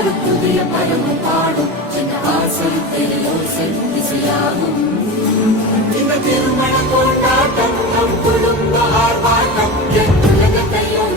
ஒரு புதிய பருவம் பாடும் என்ற ஆசை தெரியோசை திசையாகும். இந்த திருமண கொண்டாட்டம் நம் குடும்ப ஆர்ப்பாட்டம் என் உலகத்தையும்